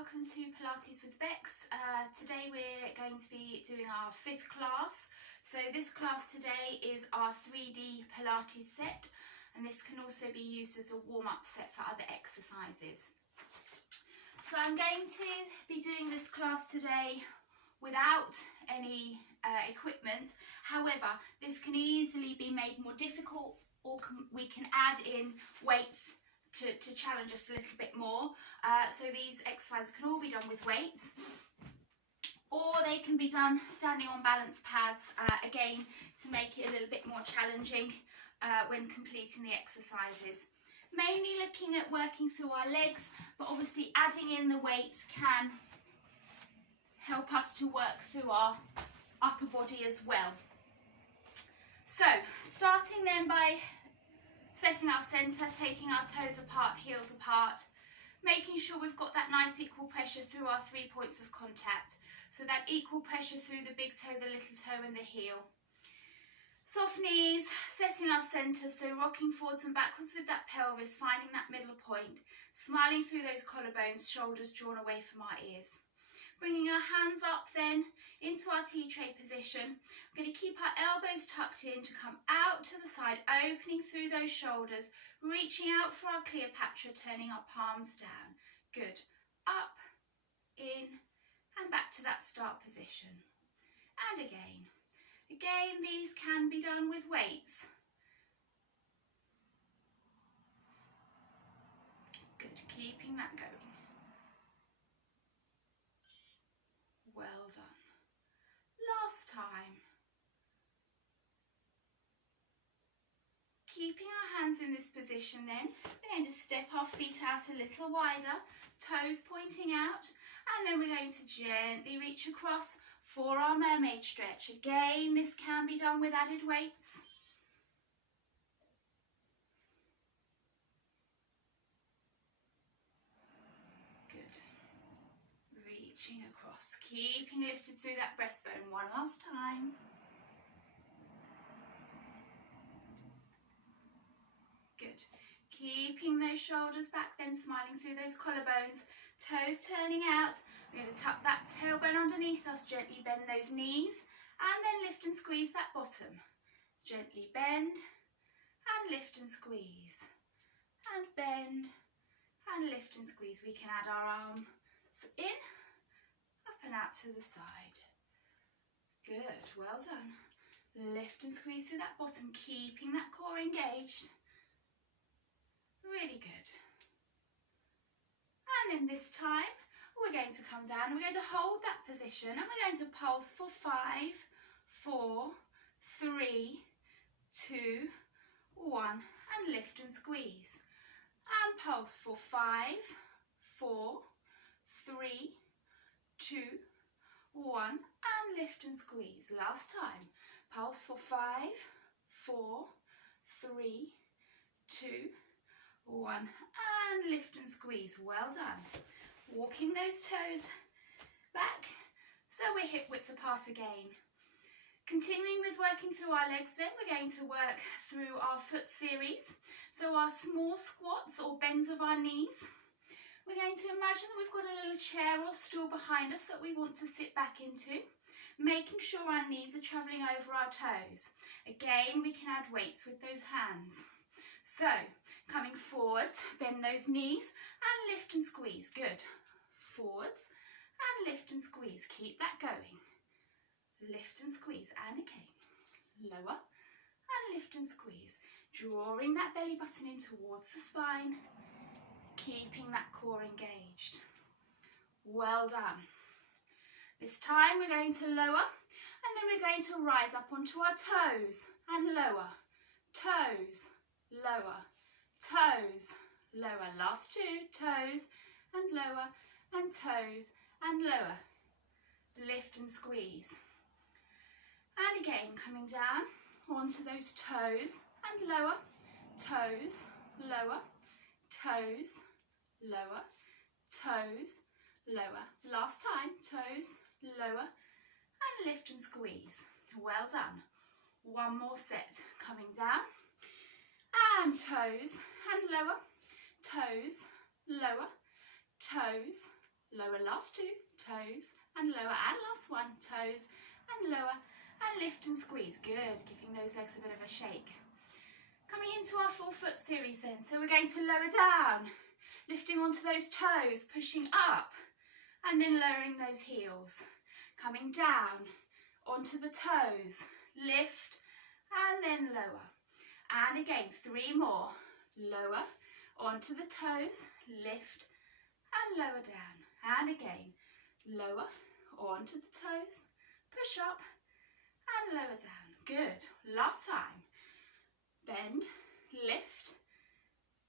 welcome to Pilates with Bex. Today we're going to be doing our 5th class. So this class today is our 3D Pilates set, and this can also be used as a warm-up set for other exercises. So I'm going to be doing this class today without any equipment. However, this can easily be made more difficult, or we can add in weights to challenge us a little bit more. So these exercises can all be done with weights, or they can be done standing on balance pads, again to make it a little bit more challenging when completing the exercises. Mainly looking at working through our legs, but obviously adding in the weights can help us to work through our upper body as well. So starting then by setting our centre, taking our toes apart, heels apart, making sure we've got that nice equal pressure through our 3 points of contact. So that equal pressure through the big toe, the little toe and the heel. Soft knees, setting our centre, so rocking forwards and backwards with that pelvis, finding that middle point, smiling through those collarbones, shoulders drawn away from our ears. Bringing our hands up then into our T-tray position. We're going to keep our elbows tucked in to come out to the side, opening through those shoulders, reaching out for our Cleopatra, turning our palms down. Good. Up, in, and back to that start position. And again. Again, these can be done with weights. Good. Keeping that going. Well done. Last time. Keeping our hands in this position then, we're going to step our feet out a little wider, toes pointing out, and then we're going to gently reach across for our mermaid stretch. Again, this can be done with added weights. Reaching across, keeping lifted through that breastbone. One last time. Good. Keeping those shoulders back, then smiling through those collarbones, toes turning out. We're going to tuck that tailbone underneath us, gently bend those knees, and then lift and squeeze that bottom. Gently bend, and lift and squeeze, and bend, and lift and squeeze. We can add our arms in, up and out to the side. Good, well done. Lift and squeeze through that bottom, keeping that core engaged. Really good. And then this time, we're going to come down, we're going to hold that position, and we're going to pulse for 5, 4, 3, 2, 1, and lift and squeeze. And pulse for 5, 4, 3, 2, 1, and lift and squeeze. Last time. Pulse for 5, 4, 3, 2, 1, and lift and squeeze. Well done. Walking those toes back so we're hip width apart again. Continuing with working through our legs then, we're going to work through our foot series. So our small squats or bends of our knees. We're going to imagine that we've got a little chair or stool behind us that we want to sit back into, making sure our knees are travelling over our toes. Again, we can add weights with those hands. So, coming forwards, bend those knees and lift and squeeze. Good. Forwards and lift and squeeze. Keep that going. Lift and squeeze. And again. Lower and lift and squeeze. Drawing that belly button in towards the spine. Keeping that core engaged. Well done. This time we're going to lower, and then we're going to rise up onto our toes and lower. Toes, lower, toes, lower. Last 2, toes and lower, and toes and lower. Lift and squeeze. And again, coming down onto those toes and lower, toes, lower, toes, lower, toes, lower. Last time, toes, lower, and lift and squeeze. Well done. One more set. Coming down, and toes, and lower, toes, lower, toes, lower, last two, toes and lower, and last one, toes and lower, and lift and squeeze. Good, giving those legs a bit of a shake. Coming into our full foot series then, so we're going to lower down, lifting onto those toes, pushing up, and then lowering those heels. Coming down onto the toes, lift, and then lower. And again, 3 more. Lower onto the toes, lift, and lower down. And again, lower onto the toes, push up, and lower down. Good. Last time. Bend, lift,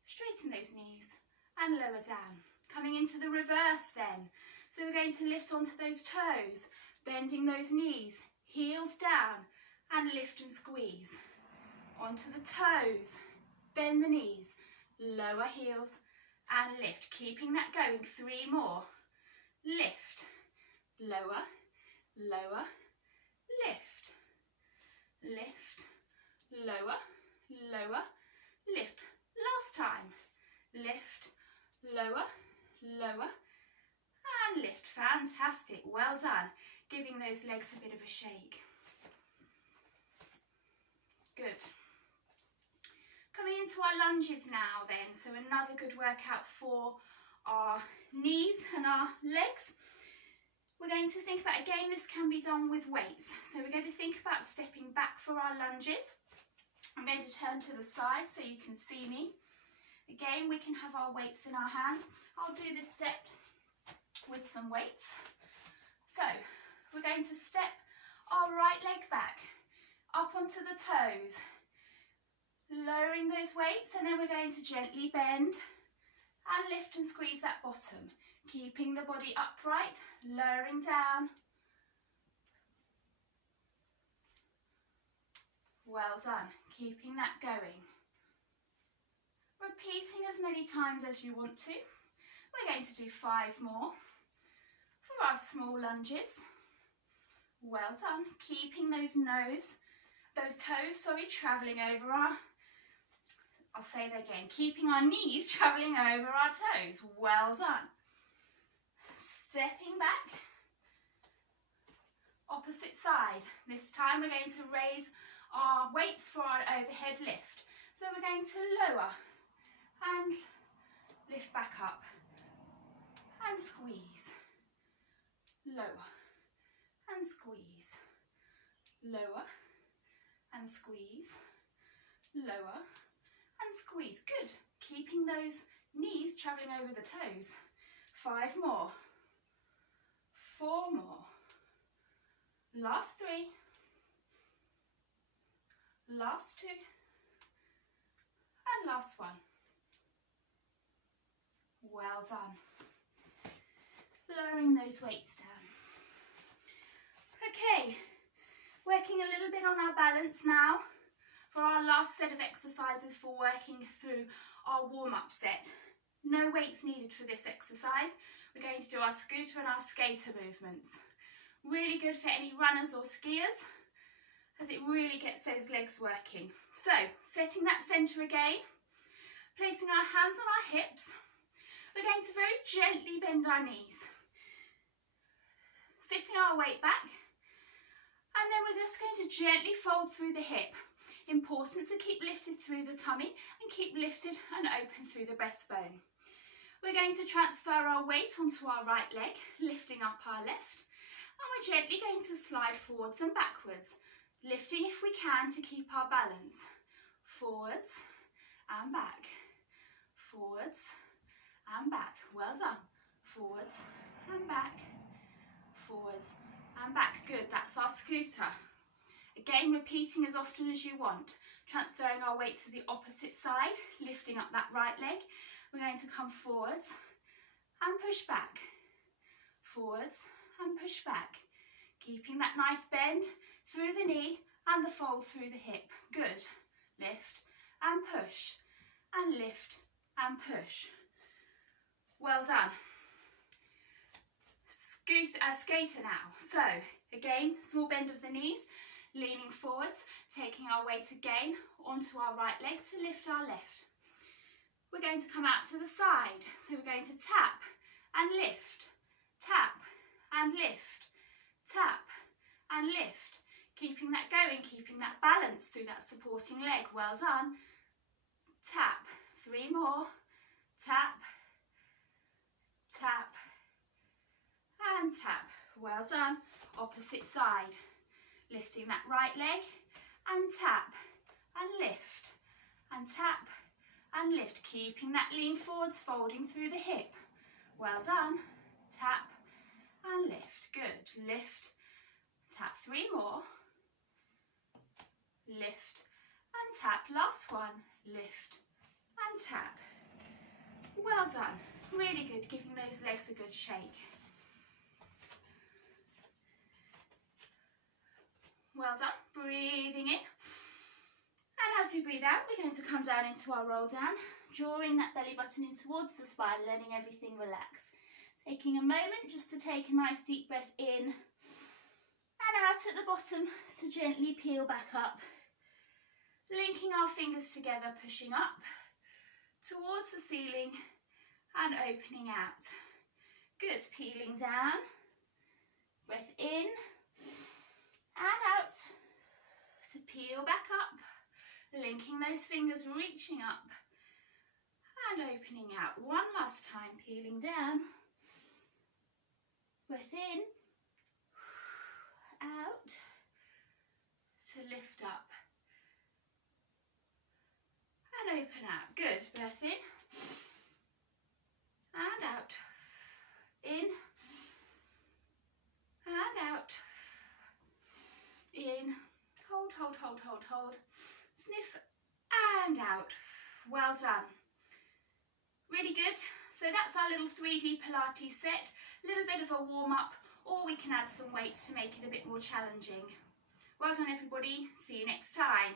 straighten those knees, and lower down. Coming into the reverse then. So we're going to lift onto those toes, bending those knees, heels down, and lift and squeeze. Onto the toes, bend the knees, lower heels, and lift. Keeping that going, 3 more. Lift, lower, lower, lift, lift, lower, lower, lift. Last time. Lift, lower, lower, and lift. Fantastic. Well done. Giving those legs a bit of a shake. Good. Coming into our lunges now then. So another good workout for our knees and our legs. We're going to think about, again, this can be done with weights. So we're going to think about stepping back for our lunges. I'm going to turn to the side so you can see me. Again, we can have our weights in our hands. I'll do this set with some weights. So we're going to step our right leg back up onto the toes, lowering those weights, and then we're going to gently bend and lift and squeeze that bottom, keeping the body upright, lowering down. Well done, keeping that going. Repeating as many times as you want to. We're going to do 5 more for our small lunges. Well done, keeping those toes, travelling over our, I'll say that again, keeping our knees travelling over our toes. Well done. Stepping back, opposite side. This time we're going to raise our weights for our overhead lift. So we're going to lower and lift back up and squeeze. Lower and squeeze. Lower and squeeze. Lower and squeeze. Good. Keeping those knees travelling over the toes. 5 more. 4 more. Last 3. Last 2. And last 1. Well done. Lowering those weights down. Okay, working a little bit on our balance now for our last set of exercises for working through our warm-up set. No weights needed for this exercise. We're going to do our scooter and our skater movements. Really good for any runners or skiers, as it really gets those legs working. So, setting that centre again, placing our hands on our hips. We're going to very gently bend our knees, sitting our weight back, and then we're just going to gently fold through the hip. Important to keep lifted through the tummy and keep lifted and open through the breastbone. We're going to transfer our weight onto our right leg, lifting up our left, and we're gently going to slide forwards and backwards, lifting if we can to keep our balance. Forwards and back, forwards and back. Well done. Forwards and back, forwards and back. Good, that's our scooter. Again, repeating as often as you want. Transferring our weight to the opposite side, lifting up that right leg. We're going to come forwards and push back. Forwards and push back. Keeping that nice bend through the knee and the fold through the hip. Good. Lift and push, and lift and push. Well done. Skater now. So, again, small bend of the knees, leaning forwards, taking our weight again onto our right leg to lift our left. We're going to come out to the side. So we're going to tap and lift tap and lift, tap and lift. Keeping that going, keeping that balance through that supporting leg. Well done. Tap, 3 more, tap, tap and tap. Well done. Opposite side. Lifting that right leg and tap and lift and tap and lift. Keeping that lean forwards, folding through the hip. Well done. Tap and lift. Good. Lift, tap, 3 more. Lift and tap. Last one. Lift and tap. Well done. Really good. Giving those legs a good shake. Well done. Breathing in. And as we breathe out, we're going to come down into our roll down, drawing that belly button in towards the spine, letting everything relax. Taking a moment just to take a nice deep breath in and out at the bottom to gently peel back up. Linking our fingers together, pushing up towards the ceiling and opening out. Good. Peeling down. Breath in and out to peel back up. Linking those fingers, reaching up and opening out. One last time. Peeling down. Breath in. Out to lift up. And open out. Good. Breath in and out. In and out. In. Hold, hold, hold, hold, hold. Sniff and out. Well done. Really good. So that's our little 3D Pilates set. A little bit of a warm up, or we can add some weights to make it a bit more challenging. Well done everybody. See you next time.